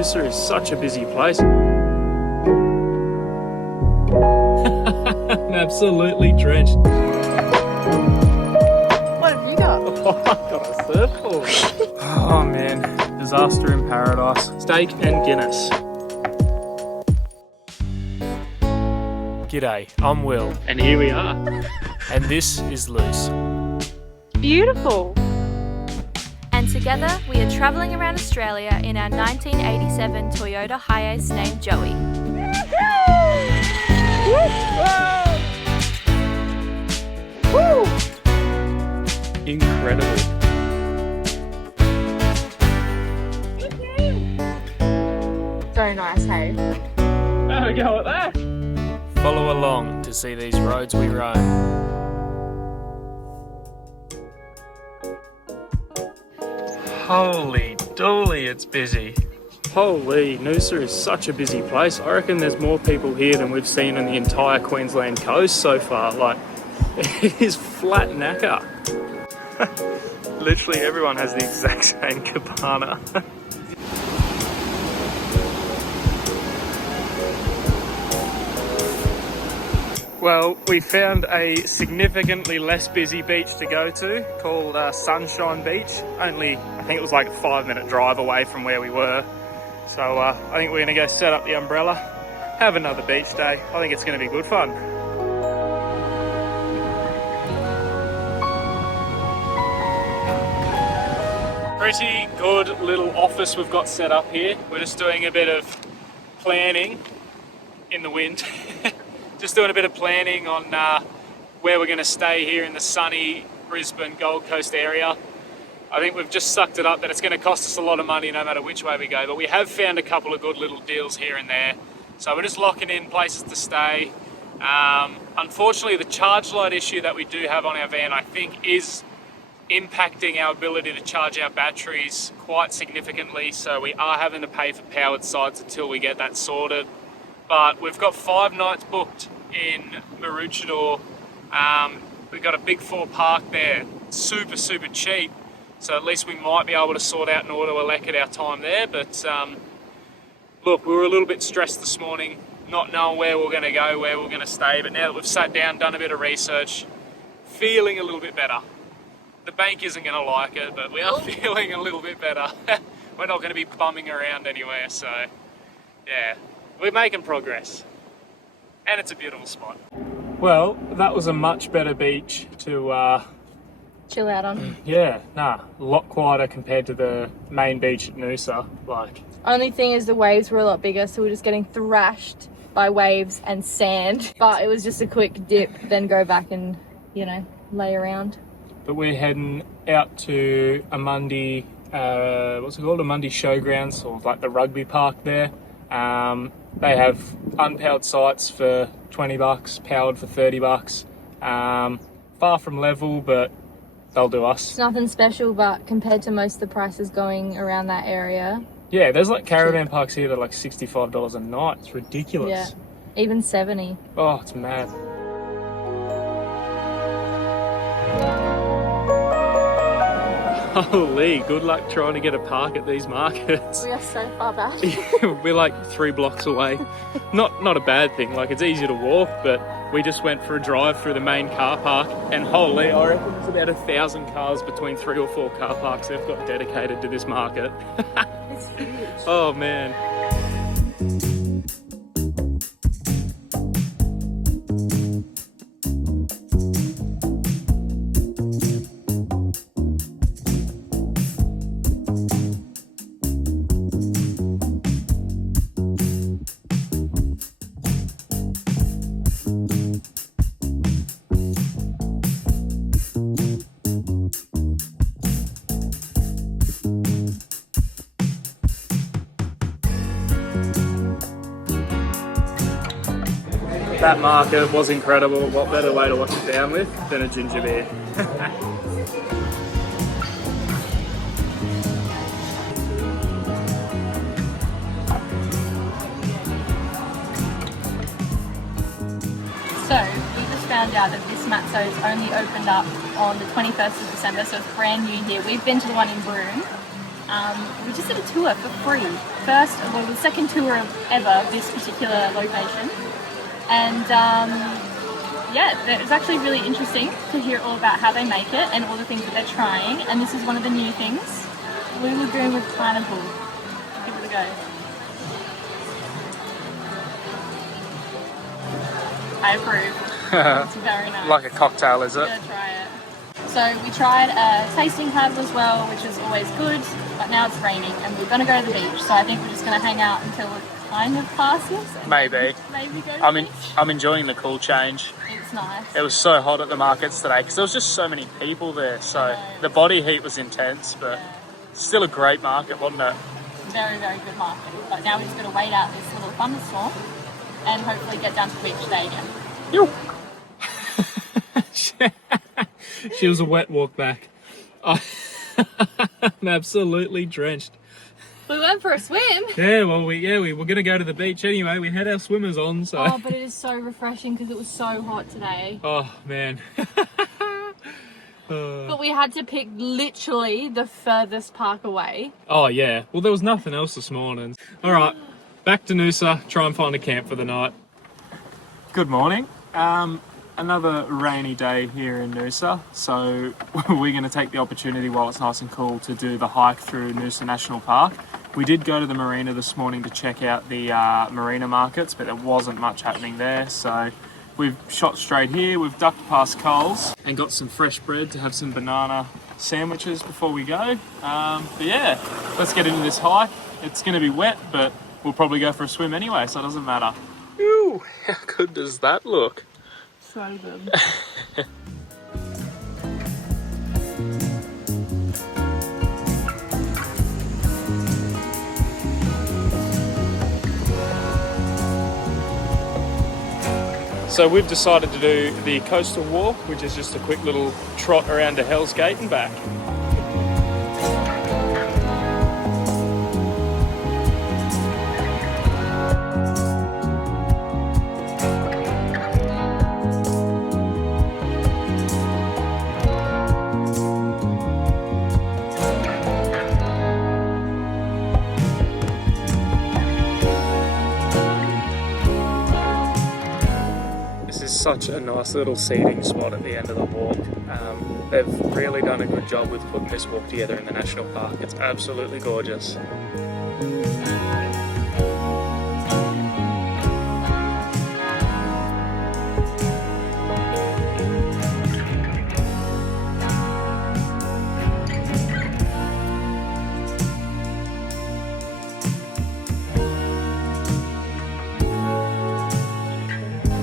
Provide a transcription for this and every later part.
Noosa is such a busy place. I'm absolutely drenched. What have you got? Oh, I got a surfboard. Oh man, disaster in paradise. Steak and Guinness. G'day, I'm Will. And here we are. And this is Loose. Beautiful. And together we are travelling around Australia in our 1987 Toyota Hiace named Joey. Woo! Incredible. So nice, hey? Have a go at that. Follow along to see these roads we roam. Holy dooly, it's busy. Holy, Noosa is such a busy place. I reckon there's more people here than we've seen on the entire Queensland coast so far. Like, it is flat knacker. Literally everyone has the exact same cabana. Well, we found a significantly less busy beach to go to called Sunshine Beach. Only, I think it was like a 5-minute drive away from where we were. So I think we're gonna go set up the umbrella, have another beach day. I think it's gonna be good fun. Pretty good little office we've got set up here. We're just doing a bit of planning in the wind. Just doing a bit of planning on where we're going to stay here in the sunny Brisbane Gold Coast area. I think we've just sucked it up that it's going to cost us a lot of money no matter which way we go, but we have found a couple of good little deals here and there. So we're just locking in places to stay. Unfortunately, the charge light issue that we do have on our van, I think, is impacting our ability to charge our batteries quite significantly. So we are having to pay for powered sides until we get that sorted. But we've got 5 nights booked in Maroochydore. We've got a Big 4 park there, super cheap. So at least we might be able to sort out an auto elec at our time there. But look, we were a little bit stressed this morning, not knowing where we're going to go, where we're going to stay. But now that we've sat down, done a bit of research, feeling a little bit better. The bank isn't going to like it, but we are feeling a little bit better. We're not going to be bumming around anywhere, so yeah. We're making progress, and it's a beautiful spot. Well, that was a much better beach to Chill out on. Yeah, a lot quieter compared to the main beach at Noosa. Like, Only thing is the waves were a lot bigger, so we're just getting thrashed by waves and sand. But it was just a quick dip, then go back and, you know, lay around. But we're heading out to Eumundi, what's it called? Eumundi Showgrounds, or like the rugby park there. They have unpowered sites for $20, powered for $30. Far from level, but they'll do us. It's nothing special, but compared to most of the prices going around that area. Yeah, there's like caravan parks here that are like $65 a night. It's ridiculous. Yeah, even 70. Oh, it's mad. Holy, good luck trying to get a park at these markets. We are so far back. We're like 3 blocks away. Not a bad thing, like it's easy to walk, but we just went for a drive through the main car park, and holy, I reckon there's about 1,000 cars between 3 or 4 car parks they've got dedicated to this market. It's huge. Oh man. That market was incredible. What better way to wash it down with than a ginger beer? So, we just found out that this Matso's only opened up on the 21st of December, so it's brand new here. We've been to the one in Broome, we just did a tour for free. The second tour ever of this particular location. And it was actually really interesting to hear all about how they make it and all the things that they're trying. And this is one of the new things. Blue Lagoon with pineapple. Give it a go. I approve. It's very nice. Like a cocktail, is it? I'm gonna try it. So we tried a tasting pub as well, which is always good, but now it's raining and we're gonna go to the beach. So I think we're just gonna hang out until it kind of passes. Maybe. Maybe go to the beach. I'm enjoying the cool change. It's nice. It was so hot at the markets today because there was just so many people there. So the body heat was intense, but still a great market, wasn't it? Very, very good market. But now we're just gonna wait out this little thunderstorm and hopefully get down to the beach today again. She was a wet walk back. I'm absolutely drenched. We went for a swim. Yeah, well, we were going to go to the beach anyway. We had our swimmers on, so. Oh, but it is so refreshing because it was so hot today. Oh, man. But we had to pick literally the furthest park away. Oh, yeah. Well, there was nothing else this morning. All right, back to Noosa. Try and find a camp for the night. Good morning. Another rainy day here in Noosa, so we're going to take the opportunity while it's nice and cool to do the hike through Noosa National Park. We did go to the marina this morning to check out the marina markets, but there wasn't much happening there, so we've shot straight here. We've ducked past Coles and got some fresh bread to have some banana sandwiches before we go. But yeah, let's get into this hike. It's going to be wet, but we'll probably go for a swim anyway, so it doesn't matter. Ooh, how good does that look? So good. So we've decided to do the coastal walk, which is just a quick little trot around to Hell's Gate and back. Such a nice little seating spot at the end of the walk. They've really done a good job with putting this walk together in the national park. It's absolutely gorgeous.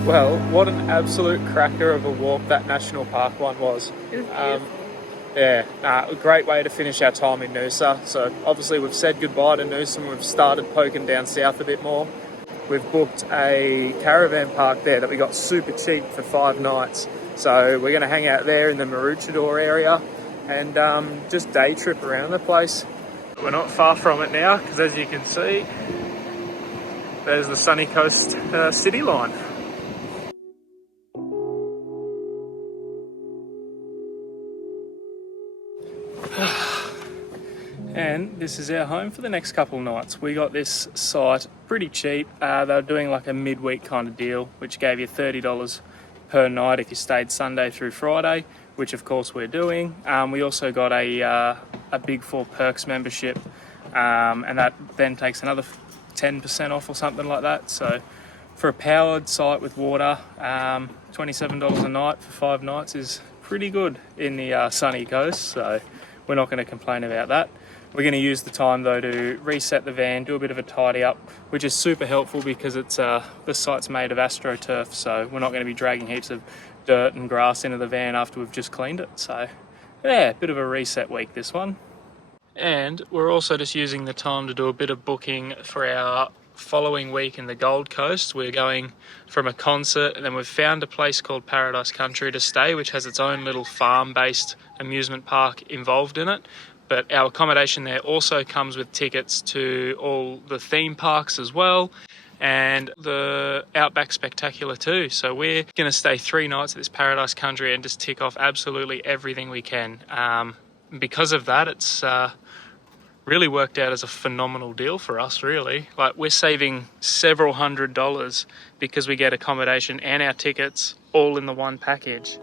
Well, what an absolute cracker of a walk that national park one was. It was a great way to finish our time in Noosa. So obviously we've said goodbye to Noosa and we've started poking down south a bit more. We've booked a caravan park there that we got super cheap for 5 nights. So we're going to hang out there in the Maroochydore area and just day trip around the place. We're not far from it now because as you can see, there's the Sunny Coast city line. And this is our home for the next couple nights. We got this site pretty cheap. They were doing like a midweek kind of deal, which gave you $30 per night if you stayed Sunday through Friday, which of course we're doing. We also got a Big 4 Perks membership, and that then takes another 10% off or something like that. So for a powered site with water, $27 a night for 5 nights is pretty good in the sunny coast. So we're not going to complain about that. We're going to use the time though to reset the van, do a bit of a tidy up, which is super helpful because it's the site's made of AstroTurf, so we're not going to be dragging heaps of dirt and grass into the van after we've just cleaned it. So yeah, a bit of a reset week this one. And we're also just using the time to do a bit of booking for our following week in the Gold Coast. We're going from a concert and then we've found a place called Paradise Country to stay, which has its own little farm-based amusement park involved in it. But our accommodation there also comes with tickets to all the theme parks as well and the Outback Spectacular too. So we're going to stay 3 nights at this Paradise Country and just tick off absolutely everything we can. Because of that, it's really worked out as a phenomenal deal for us, really. Like, we're saving several $100s because we get accommodation and our tickets all in the one package.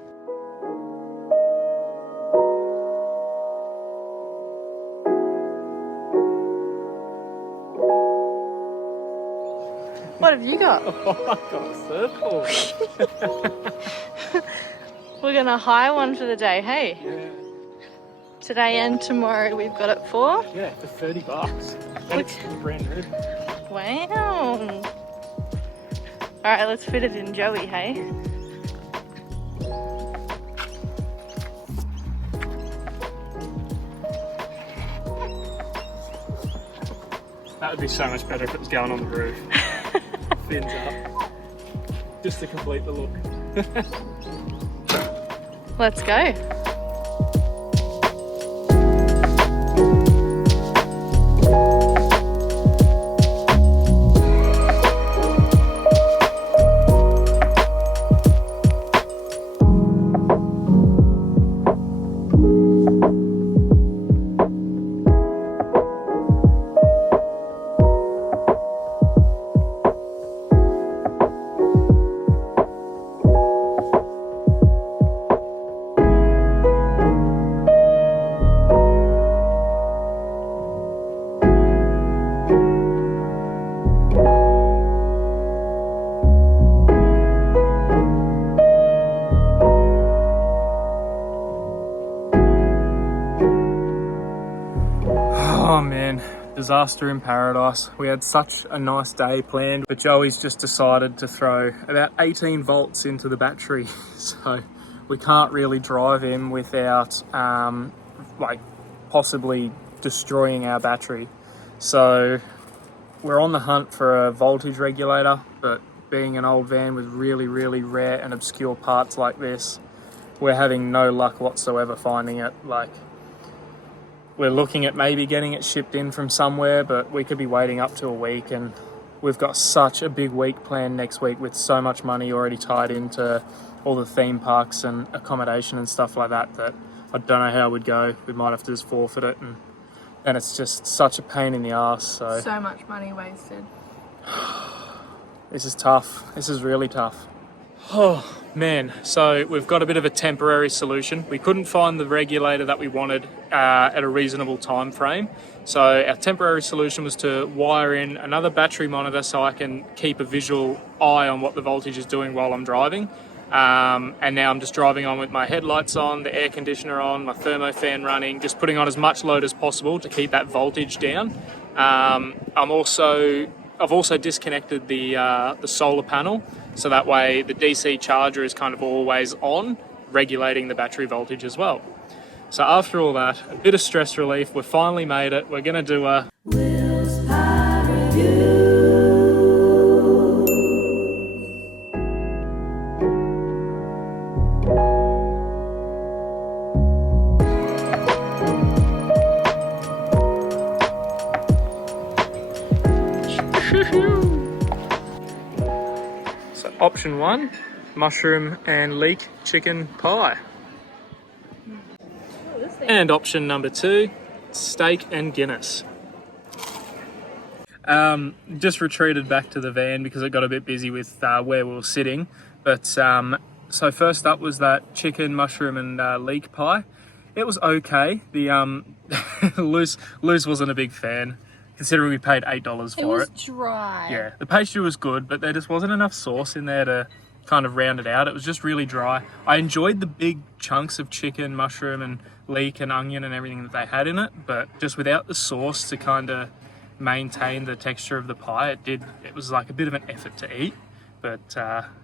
What have you got? Oh, I got a surfboard. We're going to hire one for the day, hey? Yeah. Today and tomorrow we've got it for? Yeah, for $30. And it's brand new. Wow. Alright, let's fit it in Joey, hey? That would be so much better if it was going on the roof. Fins up. Just to complete the look. Let's go. Oh man, disaster in paradise. We had such a nice day planned, but Joey's just decided to throw about 18 volts into the battery. So we can't really drive him without like possibly destroying our battery. So we're on the hunt for a voltage regulator, but being an old van with really, really rare and obscure parts like this, we're having no luck whatsoever finding it. Like, we're looking at maybe getting it shipped in from somewhere, but we could be waiting up to a week, and we've got such a big week planned next week with so much money already tied into all the theme parks and accommodation and stuff like that, that I don't know how we'd go. We might have to just forfeit it, and it's just such a pain in the arse. So much money wasted. This is tough. This is really tough. Oh man, so we've got a bit of a temporary solution. We couldn't find the regulator that we wanted at a reasonable time frame. So our temporary solution was to wire in another battery monitor so I can keep a visual eye on what the voltage is doing while I'm driving. And now I'm just driving on with my headlights on, the air conditioner on, my thermo fan running, just putting on as much load as possible to keep that voltage down. I've also disconnected the solar panel, so that way the DC charger is kind of always on, regulating the battery voltage as well. So after all that, a bit of stress relief, we've finally made it. We're going to do a Wheels Pie Review. So option 1, mushroom and leek chicken pie. And option number 2, steak and Guinness. Just retreated back to the van because it got a bit busy with where we were sitting. But so first up was that chicken, mushroom and leek pie. It was okay. The Luce wasn't a big fan, considering we paid $8 for it. It was dry. Yeah, the pastry was good, but there just wasn't enough sauce in there to kind of round it out. It was just really dry. I enjoyed the big chunks of chicken, mushroom and leek and onion and everything that they had in it, but just without the sauce to kind of maintain the texture of the pie, it was like a bit of an effort to eat. But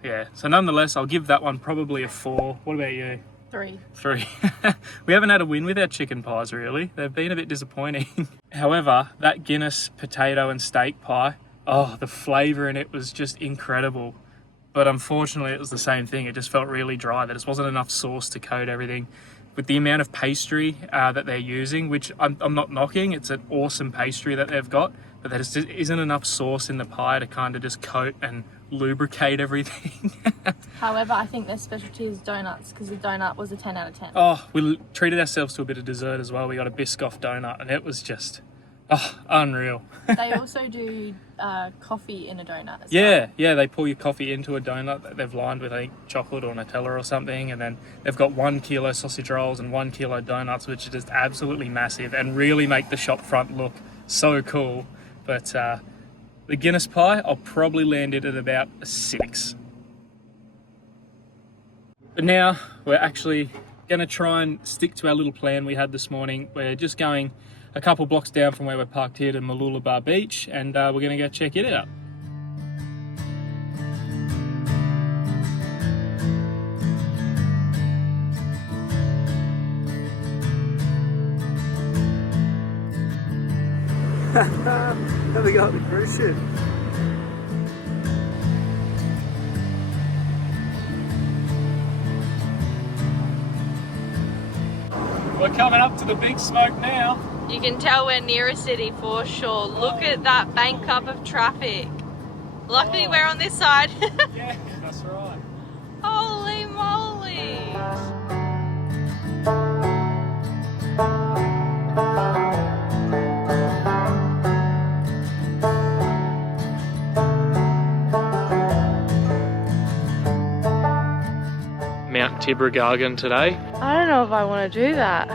yeah, so nonetheless, I'll give that one probably a 4. What about you? 3. 3. We haven't had a win with our chicken pies, really. They've been a bit disappointing. However, that Guinness potato and steak pie, oh, the flavour in it was just incredible. But unfortunately, it was the same thing. It just felt really dry. There just wasn't enough sauce to coat everything. With the amount of pastry that they're using, which I'm not knocking, it's an awesome pastry that they've got, but there just isn't enough sauce in the pie to kind of just coat and lubricate everything. However, I think their specialty is donuts, because the donut was a 10 out of 10. Oh, we treated ourselves to a bit of dessert as well. We got a Biscoff donut, and it was just Oh, unreal. They also do coffee in a donut as well. Yeah, yeah, they pour your coffee into a donut that they've lined with, I think, chocolate or Nutella or something, and then they've got 1 kilo sausage rolls and 1 kilo donuts, which are just absolutely massive and really make the shop front look so cool. But the Guinness pie, I'll probably land it at about a 6. But now we're actually going to try and stick to our little plan we had this morning. We're just going a couple blocks down from where we're parked here to Mooloolaba Beach, and we're going to go check it out. There we go, the cruise ship. We're coming up to the big smoke now. You can tell we're near a city for sure. Look at that bank up of traffic. Luckily we're on this side. Yeah, that's right. Holy moly. Mount Tibrogargan today. I don't know if I want to do that.